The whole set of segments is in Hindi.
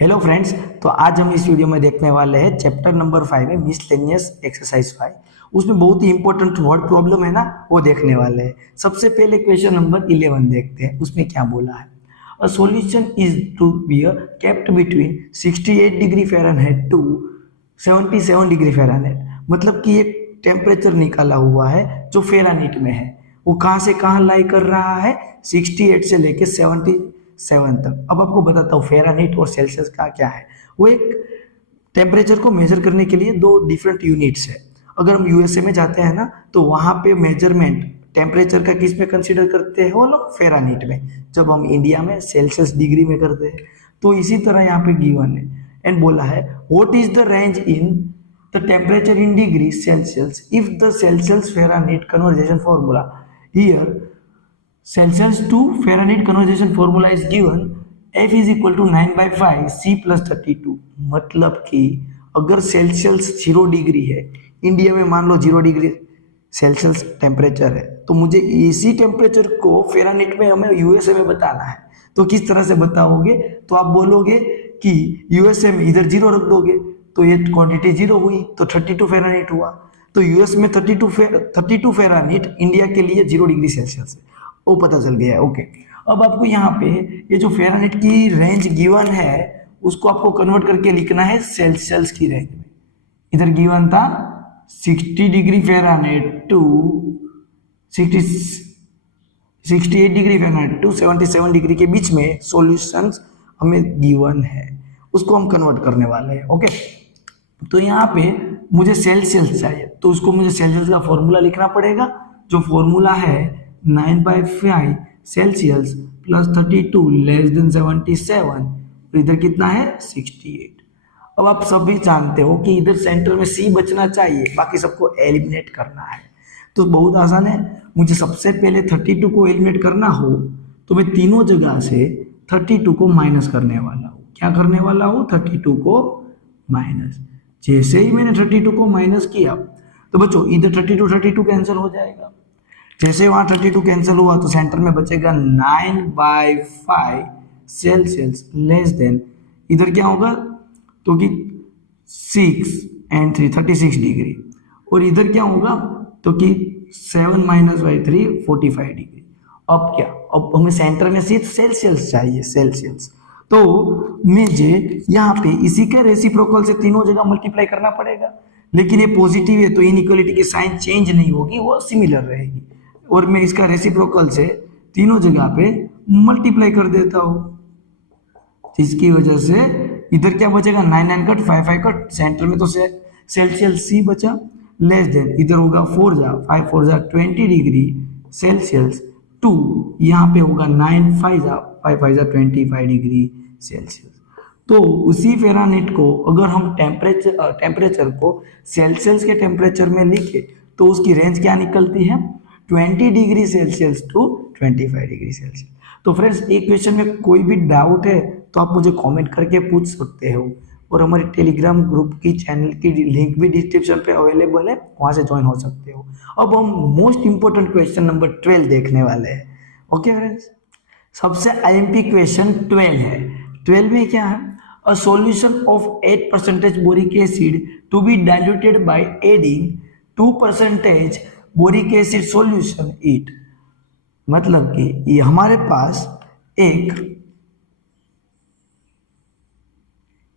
Hello friends. तो आज हम इस वीडियो में देखने वाले हैं चैप्टर नंबर 5 है मिसलेनियस एक्सरसाइज 5। उसमें बहुत ही इंपॉर्टेंट वर्ड प्रॉब्लम है ना, वो देखने वाले हैं। सबसे पहले क्वेश्चन नंबर 11 देखते हैं, उसमें क्या बोला है। A solution is to be kept between 68 degree Fahrenheit to 77 degree Fahrenheit. मतलब कि एक टेम्परेचर निकाला हुआ है जो फ़ारेनहाइट में है, वो कहाँ से कहाँ लाई कर रहा है, 68 से लेके 77 तक। अब आपको बताता हूँ फ़ारेनहाइट और सेल्सियस का क्या है। वो एक टेम्परेचर को मेजर करने के लिए दो डिफरेंट यूनिट्स है। अगर हम यूएसए में जाते हैं ना, तो वहाँ पे मेजरमेंट टेम्परेचर का किस में कंसीडर करते हैं वो लोग, फ़ारेनहाइट में। जब हम इंडिया में सेल्सियस डिग्री में करते हैं। तो इसी तरह यहाँ पे गिवन है एंड बोला है what is the range in the temperature in degree Celsius if the Celsius Fahrenheit conversation formula here Celsius to Fahrenheit conversion formula is given F is equal to 9/5 C plus 32। मतलब कि अगर सेल्सियस 0 डिग्री है, इंडिया में मान लो 0 डिग्री सेल्सियस टेम्परेचर है, तो मुझे इसी टेम्परेचर को फ़ारेनहाइट में हमें यूएसए में बताना है। तो किस तरह से बताओगे, तो आप बोलोगे कि यूएसए में इधर 0 रख दोगे, तो ये क्वांटिटी 0 हुई तो 32 फ़ारेनहाइट हुआ। तो यूएस में 32 फ़ारेनहाइट, इंडिया के लिए 0 डिग्री सेल्सियस है, वो पता चल गया है। ओके, अब आपको यहाँ पे ये जो फ़ारेनहाइट की रेंज गिवन है उसको आपको कन्वर्ट करके लिखना है सेल्सियस की रेंज में। इधर गिवन था 60 degree Fahrenheit to 68 degree Fahrenheit to 77 degree के बीच में सॉल्यूशंस हमें गिवन है, उसको हम कन्वर्ट करने वाले हैं। ओके, तो यहाँ पे मुझे सेल्सियस चाहिए, तो उसको मुझे सेल्सियस का फॉर्मूला लिखना पड़ेगा। जो फॉर्मूला है 9/5 सेल्सियस प्लस 32 लेस देन 77, तो इधर कितना है 68। अब आप सभी जानते हो कि इधर सेंटर में सी बचना चाहिए, बाकी सबको एलिमिनेट करना है। तो बहुत आसान है, मुझे सबसे पहले 32 को एलिमिनेट करना हो तो मैं तीनों जगह से 32 को माइनस करने वाला हूँ। क्या करने वाला हूँ, 32 को माइनस। जैसे ही मैंने 32 को माइनस किया तो बच्चों इधर 32 कैंसिल हो जाएगा। जैसे वहां 32 कैंसिल हुआ तो सेंटर में बचेगा 9/5 सेल्सियस लेस देन, इधर क्या होगा तो कि 6 and 3 36 डिग्री, और इधर क्या होगा तो कि 7 - 3 45 डिग्री। अब क्या, अब हमें सेंटर में सिर्फ सेल्सियस चाहिए, सेल्सियस। तो मुझे यहाँ पे इसी के रेसिप्रोकल से तीनों जगह मल्टीप्लाई करना पड़ेगा, लेकिन ये पॉजिटिव है तो इनइक्वालिटी की साइन चेंज नहीं होगी, वो सिमिलर रहेगी। और मैं इसका रेसिप्रोकल से तीनों जगह पे मल्टीप्लाई कर देता हूँ, जिसकी वजह से इधर क्या बचेगा 9 कट 5 कट, सेंटर में तो सेल्सियस सी बचा, लेस देन इधर होगा 4 जा 5 4 जा 20 डिग्री सेल्सियस टू, यहाँ पे होगा 9 5 जा 5 जा 25 डिग्री सेल्सियस। तो उसी फ़ारेनहाइट को अगर हम टेम्परेचर को सेल्सियस के टेम्परेचर में लिखे तो उसकी रेंज क्या निकलती है, 20 degree Celsius to 25 degree Celsius. तो फ्रेंड्स, एक क्वेश्चन में कोई भी डाउट है तो आप मुझे कमेंट करके पूछ सकते हो, और हमारे टेलीग्राम ग्रुप की चैनल की लिंक भी डिस्क्रिप्शन पे अवेलेबल है, वहाँ से ज्वाइन हो सकते हो। अब हम मोस्ट इंपॉर्टेंट क्वेश्चन नंबर 12 देखने वाले हैं। ओके फ्रेंड्स, सबसे आईएमपी क्वेश्चन 12 है। 12 में क्या है, a solution of 8% boric acid to be diluted by adding 2% boric acid solution it. मतलब कि ये हमारे पास एक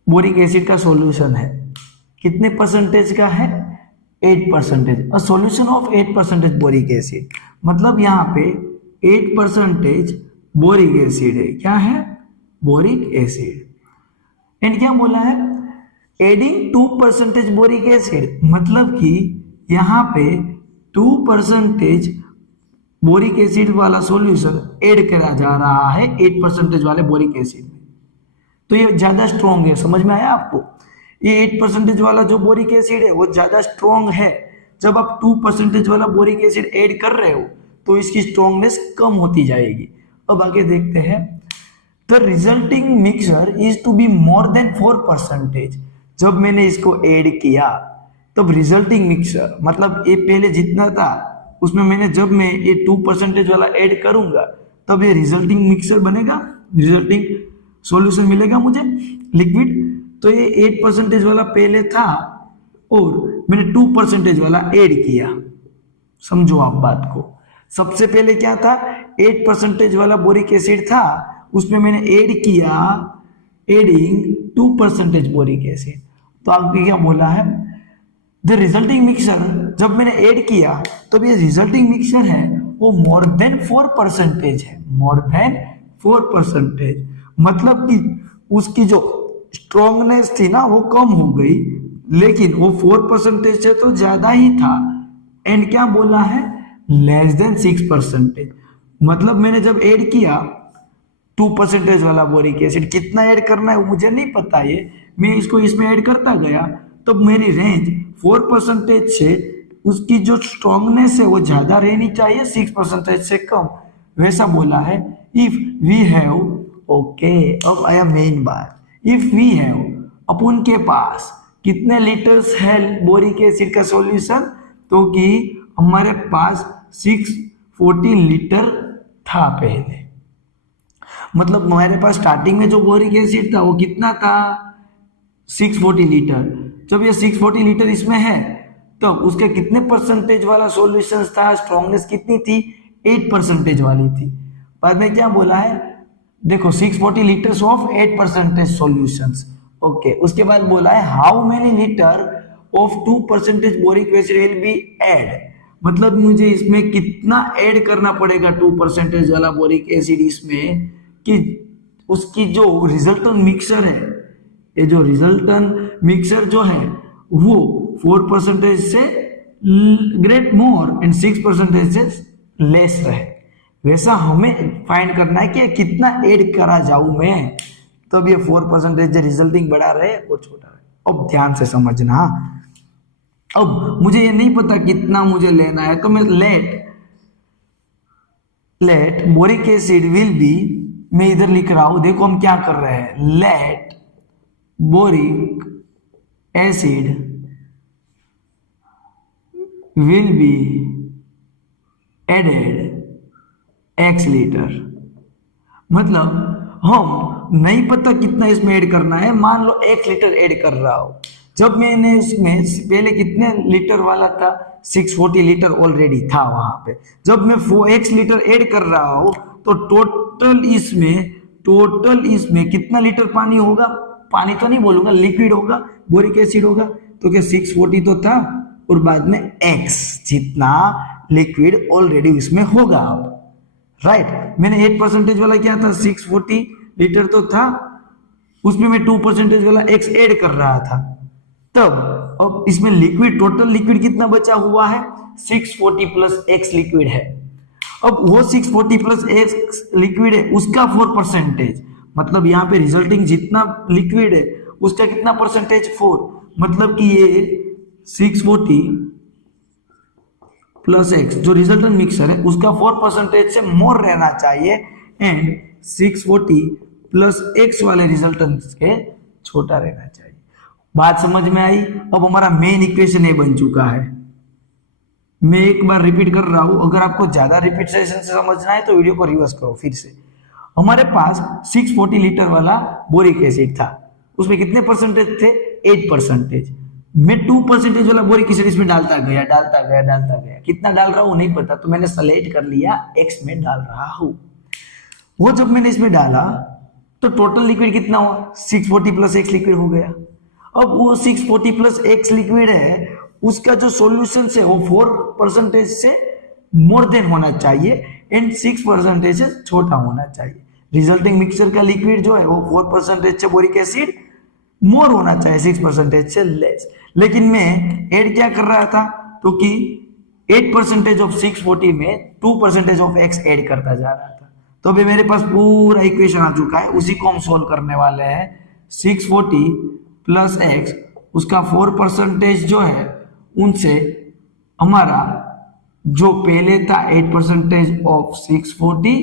बोरिक एसिड का सॉल्यूशन है, कितने परसेंटेज का है, 8%। अ सॉल्यूशन ऑफ 8% बोरिक एसिड, मतलब यहाँ पे 8% बोरिक एसिड है। क्या है, बोरिक एसिड। एंड क्या बोला है, एडिंग 2% बोरिक एसिड, मतलब कि यहाँ पे 2% बोरिक एसिड वाला सॉल्यूशन ऐड करा जा रहा है 8% वाले बोरिक एसिड में। तो ये ज्यादा स्ट्रॉन्ग है, समझ में आया आपको। ये 8% वाला जो बोरिक एसिड है वो ज्यादा स्ट्रॉन्ग है। जब आप 2% वाला बोरिक एसिड ऐड कर रहे हो तो इसकी स्ट्रॉन्गनेस कम होती जाएगी। अब आगे देखते हैं, the resulting mixture is to be more than 4%। जब मैंने इसको ऐड किया तब रिजल्टिंग मिक्सचर, मतलब ये पहले जितना था उसमें मैंने, जब मैं ये 2% वाला ऐड करूंगा तब ये रिजल्टिंग मिक्सचर बनेगा, रिजल्टिंग सॉल्यूशन मिलेगा मुझे लिक्विड। तो ये 8% वाला पहले था और मैंने 2% वाला ऐड किया। समझो आप बात को, सबसे पहले क्या था, 8% वाला बोरिक एसिड था, उसमें मैंने ऐड किया एडिंग 2% बोरिक एसिड। तो आपने क्या बोला है, द रिजल्टिंग मिक्सचर, जब मैंने ऐड किया तो ये रिजल्टिंग मिक्सचर है वो मोर देन 4% है, मोर देन 4%। मतलब कि उसकी जो स्ट्रॉन्गनेस थी ना वो कम हो गई, लेकिन वो 4% से तो ज्यादा ही था। एंड क्या बोला है, लेस देन 6%। मतलब मैंने जब ऐड किया 2% वाला बोरिक एसिड, कितना ऐड करना है वो मुझे नहीं पता, ये मैं इसको इसमें ऐड करता गया तो मेरी रेंज 4% से उसकी जो स्ट्रॉन्गनेस है वो ज्यादा रहनी चाहिए, 6% से कम, वैसा बोला है। इफ वी हैव, ओके अब आया मेन बात, इफ वी हैव, अपन के पास कितने लीटर्स है बोरिक एसिड का सॉल्यूशन, तो कि हमारे पास 640 लीटर था पहले। मतलब हमारे पास स्टार्टिंग में जो बोरिक एसिड था वो कितना था, 640 लीटर। जब ये 640 लीटर इसमें है तो उसके कितने परसेंटेज वाला सॉल्यूशन था, स्ट्रॉन्गनेस कितनी थी, 8% वाली थी। बाद में क्या बोला है, देखो 640 लीटर्स ऑफ 8% सॉल्यूशंस, ओके। उसके बाद बोला है how many litre of 2% boric acid will be add, मतलब मुझे इसमें कितना ऐड करना पड़ेगा 2% वाला बोरिक एसिड इसमें, कि उसकी जो रिजल्टेंट मिक्सचर है, ये जो रिजल्टेंट मिक्सचर जो है वो 4% से ग्रेट मोर एंड 6% से लेस रहे, वैसा हमें फाइंड करना है कि कितना ऐड करा जाऊं मैं, तो अब ये 4% रिजल्टिंग बड़ा रहे और छोटा रहे। अब ध्यान से समझना, अब मुझे ये नहीं पता कितना मुझे लेना है, तो मैं let boric acid will be, मैं इधर लिख रहा हूं, देखो हम क्या कर रहे हैं, let boric acid will be added X litre. मतलब हम नहीं पता कितना इसमें ऐड करना है, मान लो 1 लीटर ऐड कर रहा हूं। जब मैंने इसमें पहले कितने लीटर वाला था, 640 लीटर ऑलरेडी था वहां पे। जब मैं 4x लीटर ऐड कर रहा हूं तो टोटल इसमें कितना लीटर पानी होगा, पानी तो नहीं बोलूंगा, लिक्विड होगा, बोरिक एसिड होगा। तो क्या 640 तो था और बाद में x जितना लिक्विड ऑलरेडी इसमें होगा। अब राइट, मैंने 8% वाला क्या था, 640 लीटर तो था, उसमें मैं 2% वाला x ऐड कर रहा था। तब अब इसमें लिक्विड, टोटल लिक्विड कितना बचा हुआ है, 640 प्लस x लिक्विड है। अब वो 640 प्लस x लिक्विड है, उसका 4%, मतलब यहाँ पे रिजल्टिंग जितना लिक्विड है उसका कितना परसेंटेज, 4। मतलब कि ये 640 प्लस एक्स जो रिजल्टेंट मिक्सचर है उसका 4% से मोर रहना चाहिए, एंड 640 प्लस एक्स वाले रिजल्टेंट के छोटा रहना चाहिए। बात समझ में आई। अब हमारा मेन इक्वेशन ये बन चुका है। मैं एक बार रिपीट कर रहा हूं, अगर आपको ज्यादा रिपीटेशन से समझना है तो वीडियो को रिवर्स करो फिर से। हमारे पास 640 लीटर वाला बोरिक एसिड था, उसमें कितने परसेंटेज थे, 8%। मैं 2% वाला बोरिक एसिड इसमें डालता गया, कितना डाल रहा हूं नहीं पता, तो मैंने सेलेक्ट कर लिया x में डाल रहा हूं। वो जब मैंने इसमें डाला तो टोटल लिक्विड कितना हुआ, 640 प्लस x लिक्विड हो गया। अब वो 640 प्लस x लिक्विड है, उसका जो सॉल्यूशन है वो 4% से मोर देन होना चाहिए एंड 6% से छोटा होना चाहिए। रिजल्टिंग मिक्सचर का लिक्विड जो है वो 4% से बोरिक एसिड मोर होना चाहिए, 6% से लेस। लेकिन मैं ऐड क्या कर रहा था, तो कि 8% ऑफ 640 में 2% ऑफ x ऐड करता जा रहा था। तो अभी मेरे पास पूरा इक्वेशन आ चुका है, उसी को हम सोल्व करने वाले हैं। 640 प्लस x, उसका 4% जो है उनसे हमारा जो पहले था 8% ऑफ 640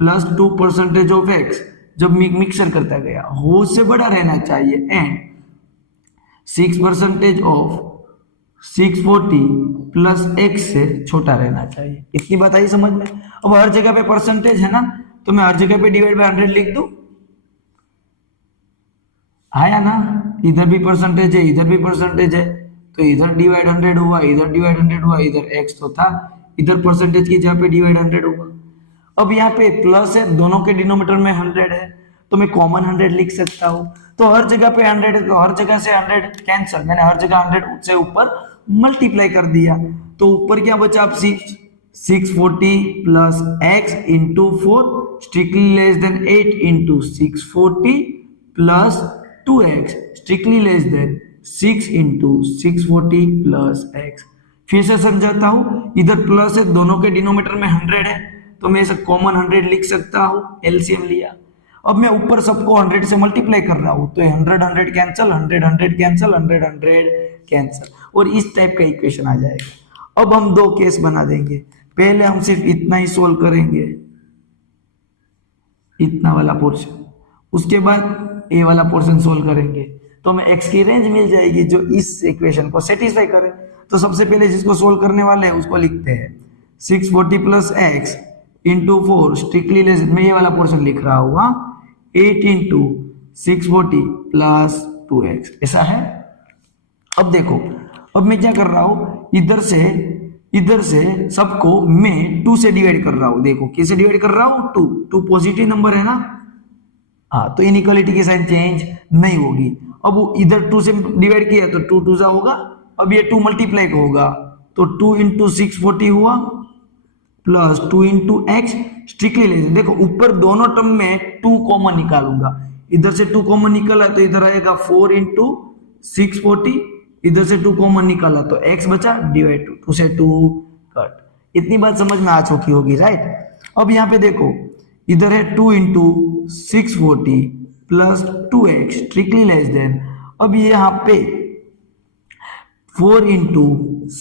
प्लस 2% ऑफ x, जब मिक्सर करता गया वो से बड़ा रहना चाहिए, एंड 6% ऑफ 640 प्लस x से छोटा रहना चाहिए। इतनी बात आई समझ में। अब हर जगह पे परसेंटेज है ना, तो मैं हर जगह पे डिवाइड बाय 100 लिख दूं, आया ना, इधर भी परसेंटेज है, इधर भी परसेंटेज है, तो इधर डिवाइड 100 हुआ, इधर डिवाइड 100 हुआ, इधर x तो था, इधर परसेंटेज की जगह पे डिवाइड 100 हुआ। अब यहाँ पे प्लस है, दोनों के डिनोमिनेटर में 100 है, तो मैं कॉमन 100 लिख सकता हूँ। तो हर जगह पे 100 है, तो हर जगह से 100 कैंसिल, मैंने हर जगह 100 से ऊपर मल्टीप्लाई कर दिया, तो ऊपर क्या बचा आप 640 plus x into 4 strictly less than 8 into 640 plus 2x strictly less than 6 into 640 plus x। फिर से समझाता हूं, इधर प्लस है, दोनों के डिनोमिनेटर में 100 है, तो मैं इसे कॉमन 100 लिख सकता हूं, एलसीएम लिया। अब मैं ऊपर सबको 100 से मल्टीप्लाई कर रहा हूं, तो 100 100 कैंसिल, 100 100 कैंसिल, 100 100 कैंसिल, और इस टाइप का इक्वेशन आ जाएगा। अब हम दो केस बना देंगे, पहले हम सिर्फ इतना ही सोल्व करेंगे, इतना वाला पोर्शन, उसके बाद ए वाला पोर्शन सोल्व करेंगे, तो हमें एक्स की रेंज मिल जाएगी जो इस इक्वेशन को सेटिस्फाई करे। तो सबसे पहले जिसको सोल्व करने वाले हैं उसको लिखते हैं 640 plus x into 4 strictly less, मैं ये वाला पोर्शन लिख रहा हूँ, 8 इंटू 640 प्लस 2x, ऐसा है। अब देखो, अब मैं क्या कर रहा हूँ, इधर से सबको मैं 2 से डिवाइड कर रहा हूँ। देखो किससे डिवाइड कर रहा हूँ, 2 पॉजिटिव नंबर है ना, हाँ, तो इनइक्वालिटी की साइन चेंज नहीं होगी। अब इधर 2 से डिवाइड किया तो 2 2 होगा, अब ये 2 मल्टीप्लाई होगा, तो 2 इंटू 640 हुआ प्लस 2 इंटू एक्स स्ट्रिक्टली ले, देखो ऊपर दोनों टर्म में 2 कॉमन निकालूंगा, इधर से 2 कॉमन निकाला तो इधर आएगा 4 इंटू 640, इधर से 2 कॉमन निकाला तो x बचा, डिवाइड 2 से 2 कट। इतनी बात समझ में आ चुकी होगी, राइट। अब यहाँ पे देखो, इधर है 2 into 640 plus 2x strictly less than, अब यहाँ पे 4 इंटू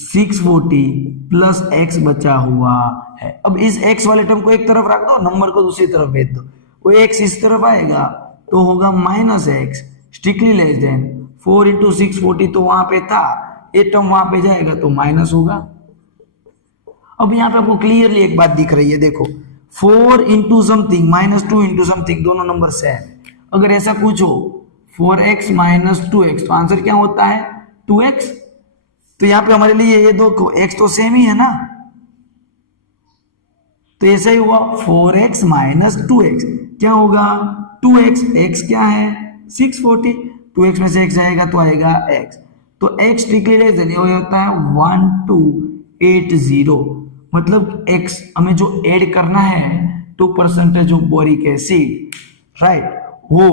640 प्लस x बचा हुआ है। अब इस x वाले टर्म को एक तरफ रख दो, नंबर को दूसरी तरफ भेज दो, वो x इस तरफ आएगा तो होगा minus x strictly less than 4 into 640, तो वहां पे था, ये टर्म वहां पे जाएगा तो माइनस होगा। अब यहाँ पे आपको क्लियरली एक बात दिख रही है, देखो 4 into something minus 2 into something, दोनों नंबर सेम। अगर ऐसा कुछ हो 4x माइनस 2x, तो आंसर क्या होता है 2x। तो यहाँ पे हमारे लिए ये दो x तो सेम ही है ना, तो ऐसा ही हुआ 4x माइनस 2x क्या होगा 2x, x क्या है 640, 2x में से x जाएगा तो आएगा x, तो x स्ट्रिक्टली लेस देन ये होता है 1280, मतलब x हमें जो ऐड करना है 2% ऑफ बोरिक एसिड, राइट, वो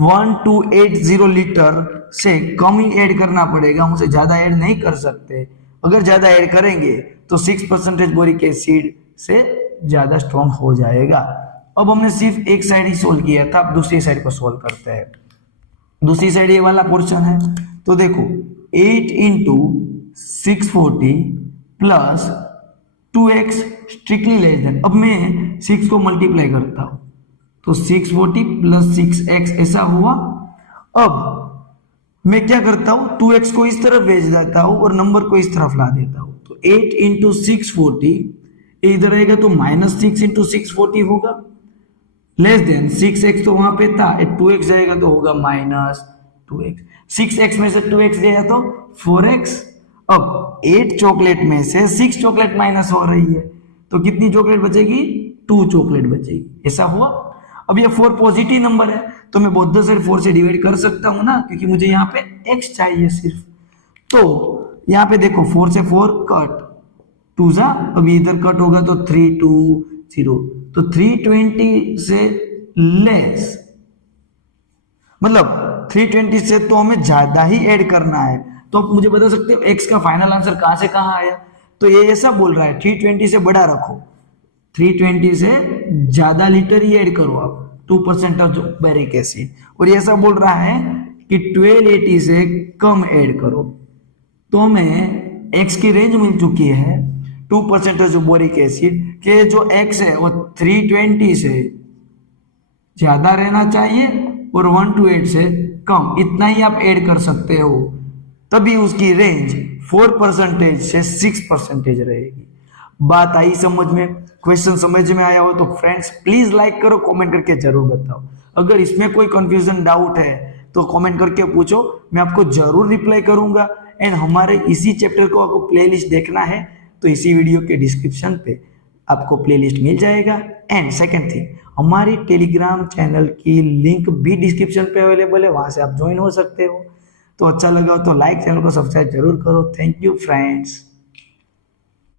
1280 लीटर से कम ही ऐड करना पड़ेगा, उसे ज्यादा ऐड नहीं कर सकते। अगर ज्यादा ऐड करेंगे तो 6% बोरिक एसिड से ज्यादा स्ट्रॉन्ग हो जाएगा। अब हमने सिर्फ एक साइड ही सोल्व किया था, अब दूसरी साइड को सोल्व करते हैं। दूसरी साइड ये वाला पोर्शन है, तो देखो 8 into 640 plus 2x strictly less than, अब मैं 6 को मल्टीप्लाई करता हूं तो 640 प्लस 6x ऐसा हुआ। अब मैं क्या करता हूं 2x को इस तरफ भेज देता हूं और नंबर को इस तरफ ला देता हूं, तो 8 इंटू 640 इधर आएगा तो माइनस 6 इंटू 640 होगा, लेस देन 6x तो वहां पे था, 2x जाएगा तो होगा माइनस 2x, 6x में से 2x गया तो 4x। अब 8 चॉकलेट में से 6 चॉकलेट माइनस हो रही है, तो कितनी चॉकलेट बचेगी 2 चॉकलेट बचेगी, ऐसा हुआ। अब ये 4 पॉजिटिव नंबर है तो मैं बोथ द साइड 4 से डिवाइड कर सकता हूं ना, क्योंकि मुझे यहाँ पे x चाहिए सिर्फ। तो यहाँ पे देखो 4 से 4 कट, 2 जा, अभी इधर कट होगा तो 320, तो 320 से लेस, मतलब 320 से तो हमें ज्यादा ही ऐड करना है। तो आप मुझे बता सकते हो x का फाइनल आंसर कहां से कहां आया, तो ये ऐसा बोल रहा है 320 से बड़ा रखो, 320 से ज्यादा लीटर ही ऐड करो आप 2% ऑफ बोरिक एसिड, और ये ऐसा बोल रहा है कि 1280 से कम ऐड करो। तो हमें x की रेंज मिल चुकी है 2% ऑफ बोरिक एसिड के, जो x है वो 320 से ज्यादा रहना चाहिए और 128 से कम, इतना ही आप ऐड कर सकते हो, तभी उसकी रेंज 4% से 6% रहेगी। बात आई समझ में, क्वेश्चन समझ में आया हो तो फ्रेंड्स प्लीज लाइक करो, कमेंट करके जरूर बताओ। अगर इसमें कोई कंफ्यूजन डाउट है तो कमेंट करके पूछो, मैं आपको जरूर रिप्लाई करूंगा। एंड हमारे इसी चैप्टर को आपको प्लेलिस्ट देखना है तो इसी वीडियो के डिस्क्रिप्शन पे आपको प्लेलिस्ट मिल जाएगा। एंड सेकंड थिंग, हमारी टेलीग्राम चैनल की लिंक भी डिस्क्रिप्शन पे अवेलेबल है, वहां से आप ज्वाइन हो सकते हो। तो अच्छा लगा हो तो लाइक, चैनल को सब्सक्राइब जरूर करो। Thank you friends.